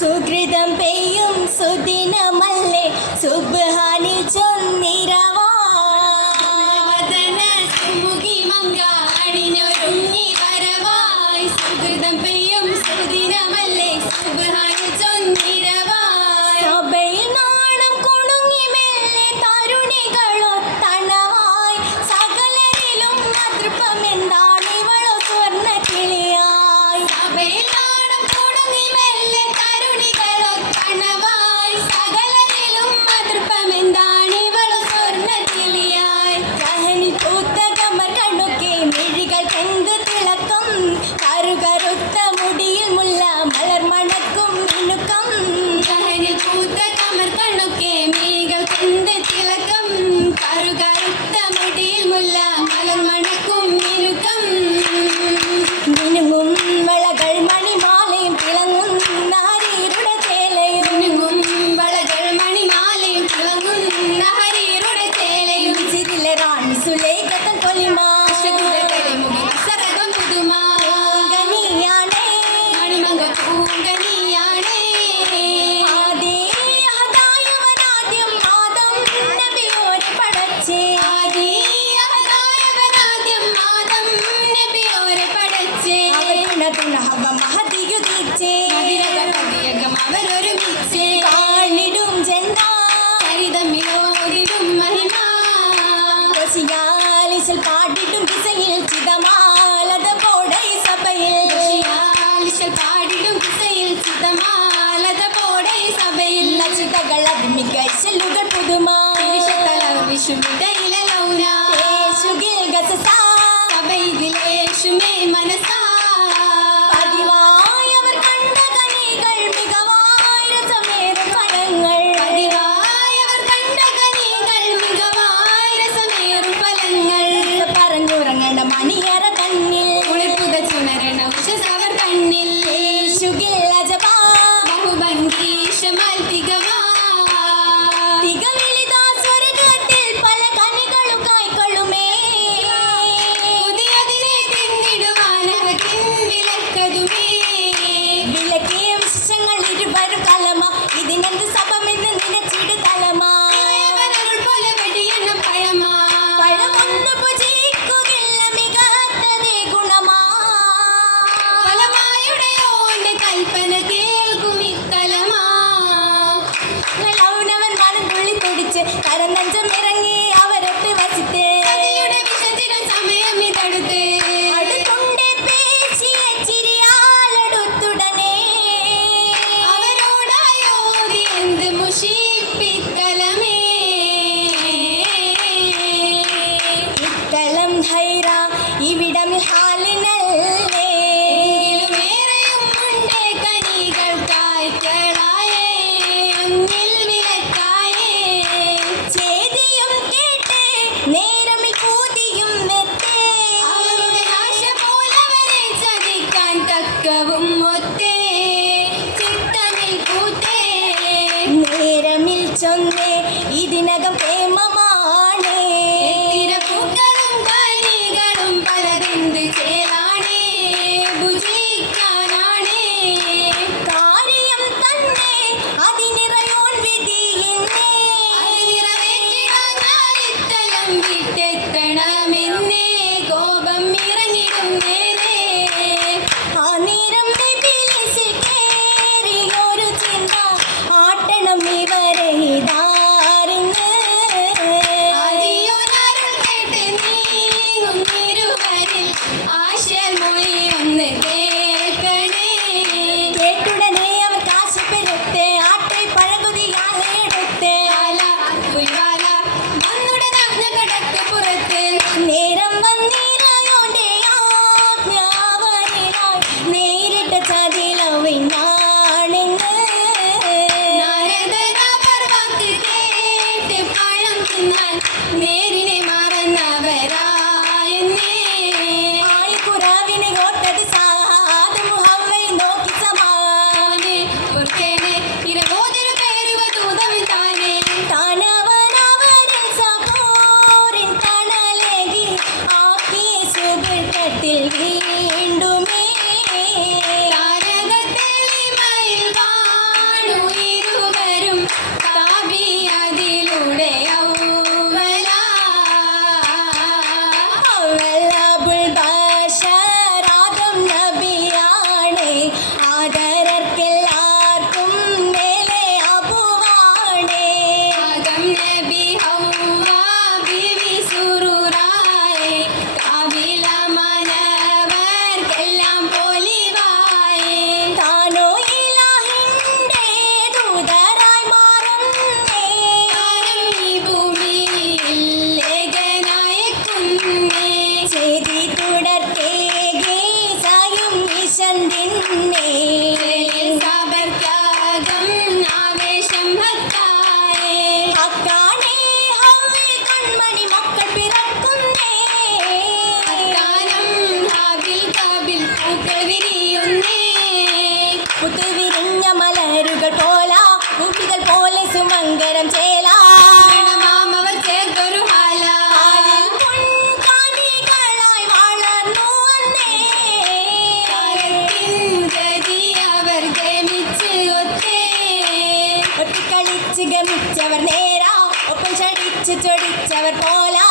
സുഹൃതം പെയ്യും സുദിനമല്ലേ? സുബ്ഹാനി ചൊന്നിരവാ. അണിഞ്ഞൊരുങ്ങി വരവായി. പെയ്യും സുദിനമല്ലേ? ചൊന്നിരവായി. you guys. minus அரை நெஞ்சம் இரு പങ്കിട്ടെത്തണമെന്നേ കോപം കേട്ടിൽ നീ കാലത്തിൻ ഗതി അവർ ഗമിച്ച് ഒത്തേ. ഒട്ടിക്കളിച്ച് ഗമിച്ചവർ നേരാ ഒപ്പം ചടിച്ച് ചൊടിച്ചവർ പോലാ.